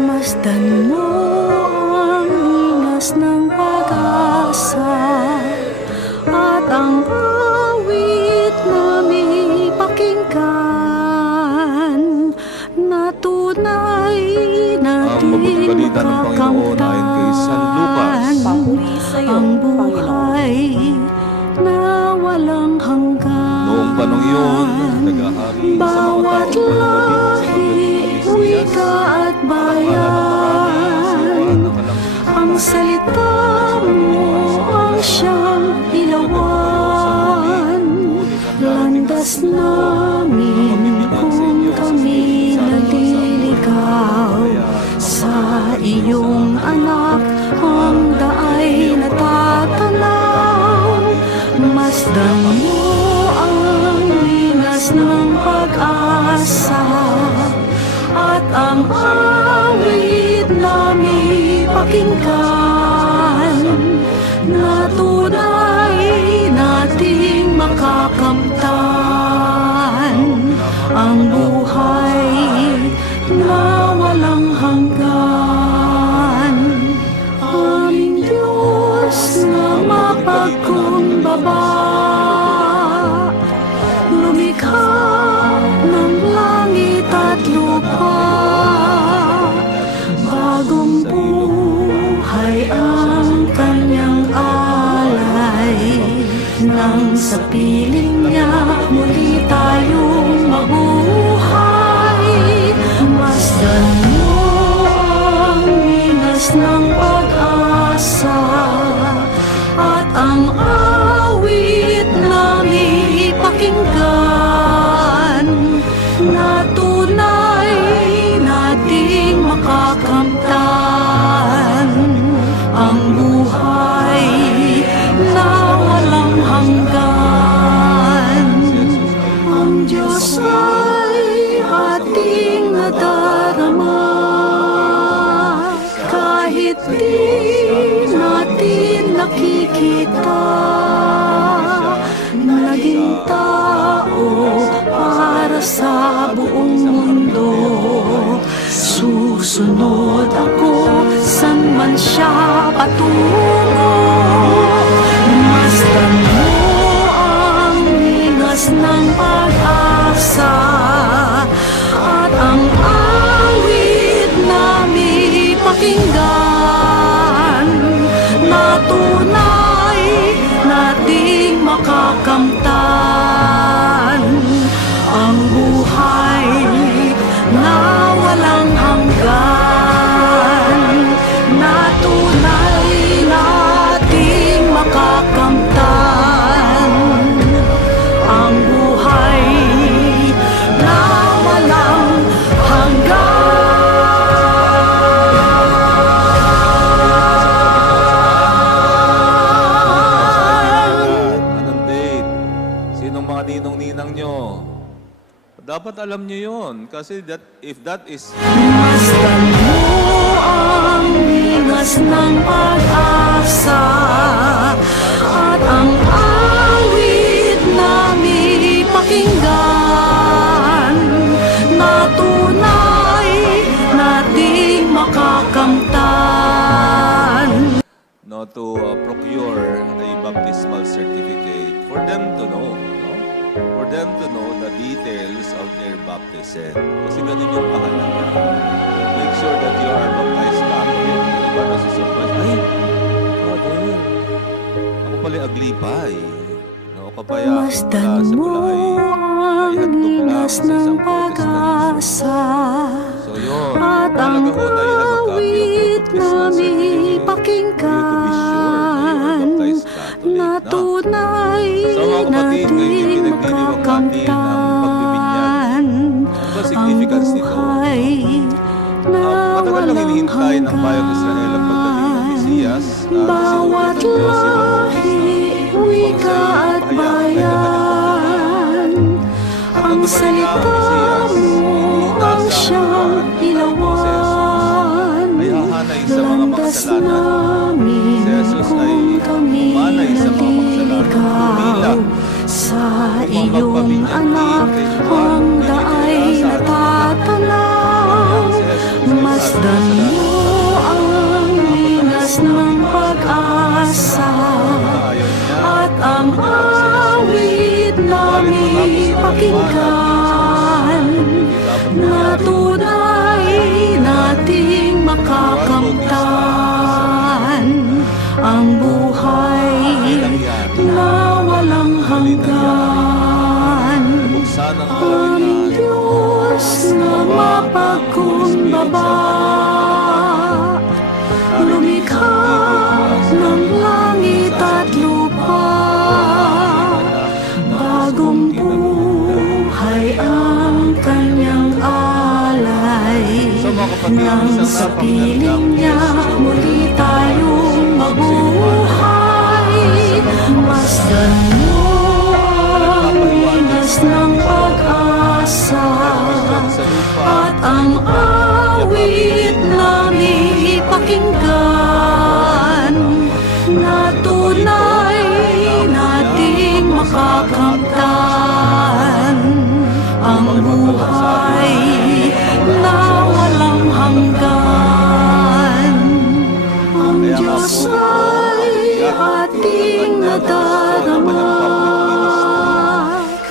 Masdan mo ang linas ng pag-asa at ang awit na may pakinggan na tunay natin makakamtan ang buhay na walang hanggan. Noong panong iyon, naghahari sa mga bawat taong lahi, wika at bayan, ang salita mo ang siyang ilawan. Landas namin kung kami naliligaw sa iyong anak, ang daay natatanaw. Masdan mo ang linas ng pag-asa at ang awit na may pakinggan na tunay nating makakamtan ang buhay na walang hanggan. Aming Diyos na mapagkumbaba, lumikha ng langit at lupa. Bagong buhay ang kanyang alay, nang sa piling niya muli tayong mabuhay. Masdan mo ang linas ng pag-asa at ang awit na may pakinggan na tunay nating makakamtan ang buhay na walang hanggan. Ang Diyos ay ating nadarama kahit di natin nakikita. Naging tao para sa buong mundo. Susunod ako san man siya patungo. Masdan mo ang linas ng pag-asa at ang awit na may pakinggan na tunay nating makakamtan ang buhay na walang hanggan, na tunay nating makakamtan ang buhay na walang hanggan. Anong date? Sinong mga ninong-ninang nyo? Dapat alam nyo yun. Kasi if that is... Masdan mo ang linas ng pag-asa at ang awit na may pakinggan na tunay nating makakamtan. No, to procure a baptismal certificate for them to know, no? For them to know the details of their baptism. Kasi ganun yung kahalaga. Make sure that you are baptized Catholic. Iba na susurprise. Ay, brother, ako pala aglipay. No, kapaya Masdan mo ang linas ng pag-asa So yun, at ang awit na may pakinggan na tunay nating makakamtan ang buhay na walang hanggan. Bawat lahi, wika at bayan, ang salita mo ang siyang ilawan. Landas namin sa iyong anak ang daay natatanaw. Masdan mo ang linas ng pag-asa at ang awit namin pakinggan, na tunay nating makakamtan ang buhay na walang hanggan. Ang Diyos na mapagkumbaba, lumikha ng langit at lupa. Bagong buhay ang kanyang alay, nang sa piling niya muli tayong mabuhay. Masdan mo ang linas ng pag-asa at ang awit namin ipakinggan, na tunay nating makakamtan ang buhay na walang hanggan. Ang Diyos ay ating nadarama,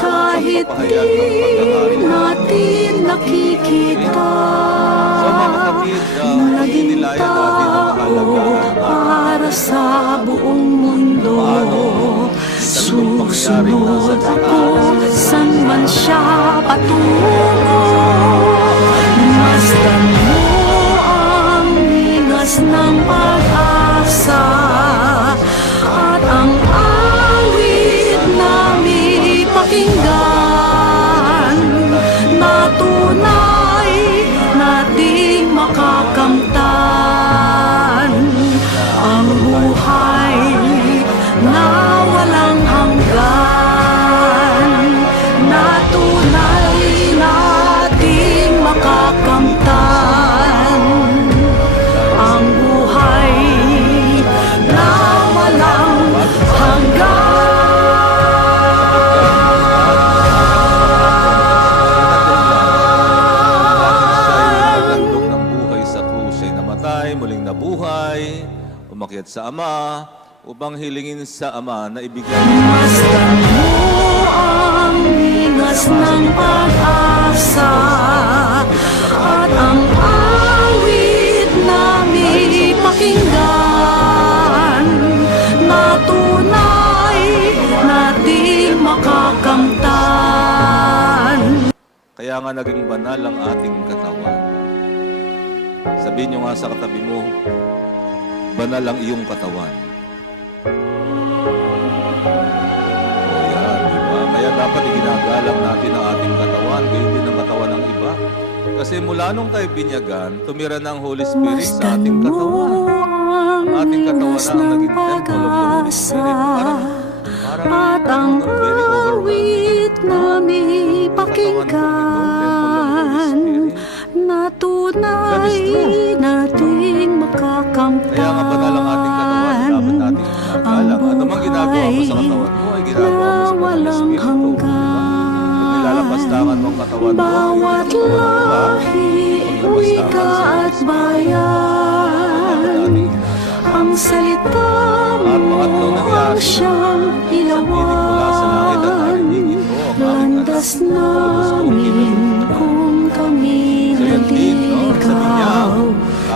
kahit di natin nakikita. Naging tao para sa buong mundo. Susunod ako san man siya patungo. Masdan mo ang linas ng pag-asa at ang awit namin pakinggan, na tunay nating makakamtan ang buhay na walang hanggan, na tunay nating makakamtan ang buhay na walang hanggan. Naghandog ng buhay sa krus ay namatay, muling nabuhay, umakyat sa Ama, upang hilingin sa Ama na ibigay Masdan mo ang linas ng pag-asa at ang awit namin pakinggan, na tunay nating makakamtan. Kaya nga naging banal ang ating katawan. Sabihin nyo nga sa katabi mo, banal ang iyong katawan. O yan, di ba? Kaya dapat iginagalang natin ang ating katawan, gayon din ang katawan ng iba. Kasi mula nung tayo binyagan, tumira ng Holy Spirit sa ating katawan. Ang ating katawan na ang naging temple of the Holy Spirit. At ang awit namin pakinggan, na tunay nating makakamtan Kaya nga banal ang ating katawan, dapat nating ginagalang. Ano mang ginagawa mo sa katawan mo, ay ginagawa mo sa banal na walang Espiritu. hanggan. Pag nilalapastangan mo ang katawan mo, Bawat lahi, wika at bayan, ang salita mo ang siyang ilawan. Landas namin kung kami naligaw,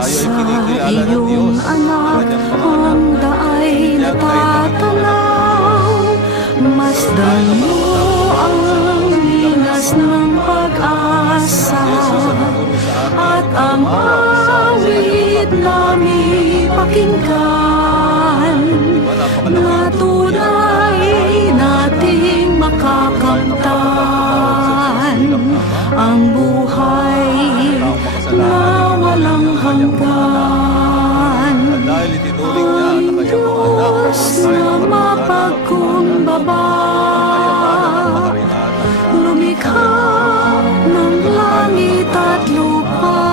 sa iyong anak ang daay natatanaw. Masdan mo ang linas ng pag-asa at ang awit namin pakinggan, na tunay nating makakamtan ang buhay na walang hanggan. Dahil itinuring niya Ang na kanyang mga anak, Diyos na mapagkumbaba, lumikha ng langit at lupa.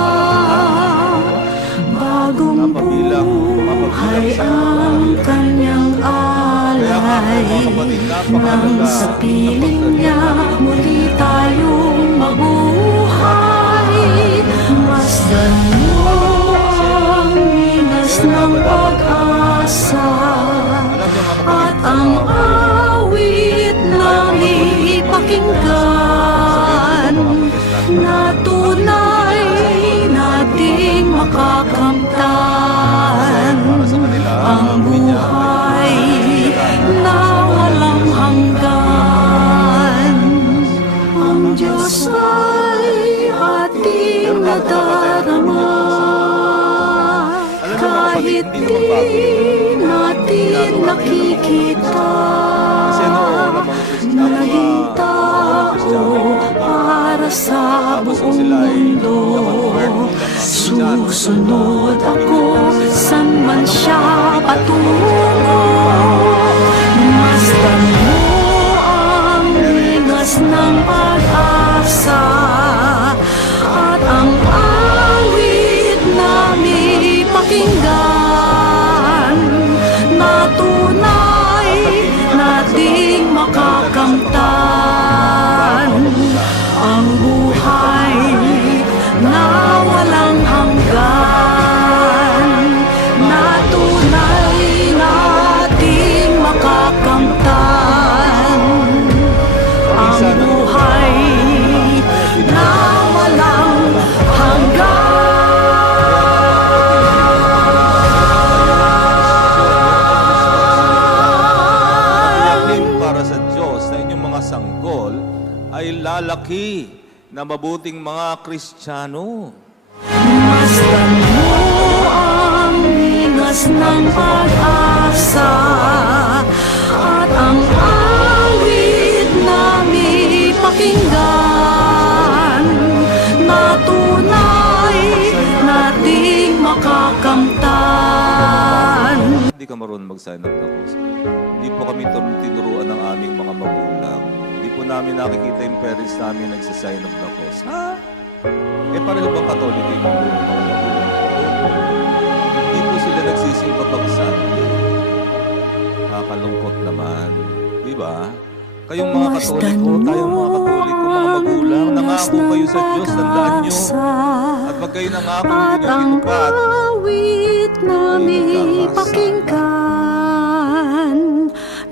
Bagong buhay ang kanyang alay, mga kapatid, Nang napakahalaga sa ng piling pagtalima niya natin. muli tayong mabuhay. Masdan mo ang linas ng pag-asa Alam niyo mga at kapatid, ang awit na ipakinggan na tunay nating makakamtan para sa kanila, ang buhay na walang hanggan. Ang Diyos ay ating nadarama kahit di natin nakikita. kasi noon ang mga Na naging tao para sa buong mundo. Susunod ako san man siya patungo. Masdan mo ang linas ng pag-asa at ang awit na may pakinggan na tunay nating makakamtan ang buhay na walang hanggan na tunay nating makakamtan ang buhay na walang hanggan. Lalim para sa Diyos na inyong mga sanggol ay lalaki na mabuting mga Kristiyano. Masdan mo ang linas ng pag-asa at ang awit na may pakinggan na tunay nating makakamtan. Hindi ka marunong mag-sign of the cross. Hindi po kami tinuruan ng aming mga magulang. Hindi po namin nakikita yung parents namin nagsa-sign of the cross. Ha? Eh pareho bang Katoliko yung mga magulang? Hindi po sila nagsisimba pag Sunday. Kakalungkot naman. Di ba? Kayong mga Katoliko, tayong mga Katoliko, mga magulang, nangako kayo sa Diyos, tandaan nyo. At pag kayo nangako, At hindi nyo ang tinupad. awit na may pakinggan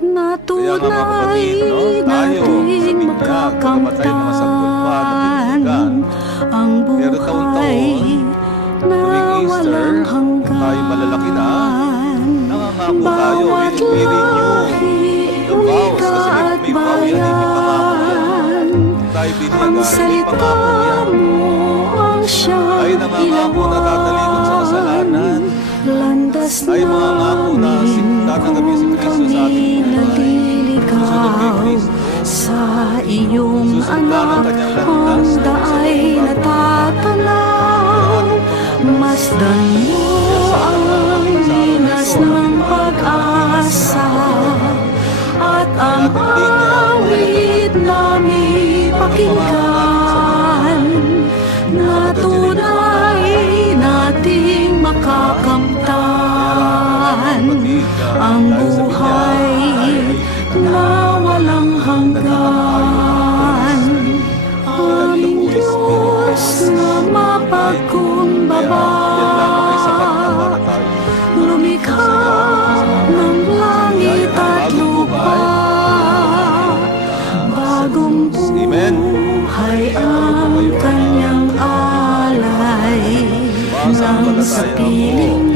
na Kaya nga mga tunay kapatid, no? Tayo, sa nating binyag, pagkamatay ng mga sanggol pa na makakamtan pinagbigan. ang Pero buhay taon-taon, na tuwing Easter, walang hanggan. tayo malalaki na, nangangako tayo, Bawat we renew lahi, the vows. wika Kasi at may vow yan, may pangako yan. bayan, Tayo ang binyagan, may salita pangako yan. mo ang siyang Tayo nangangako na tatalikod sa kasalanan. landas Tayo mangangako na tatanggapin si Kristo sa ating buhay. Susunod kay Kristo. sa iyong Susundan ang anak kanyang ang landas. daay natatanaw. Masdan mo ang linas ng pag-asa at ang awit na may pakinggan na tunay nating makakamtan ang buhay na walang hanggan. Aming Diyos na mapagkumbaba, lumikha ng langit at lupa. Bagong buhay ang kanyang alay nang sa piling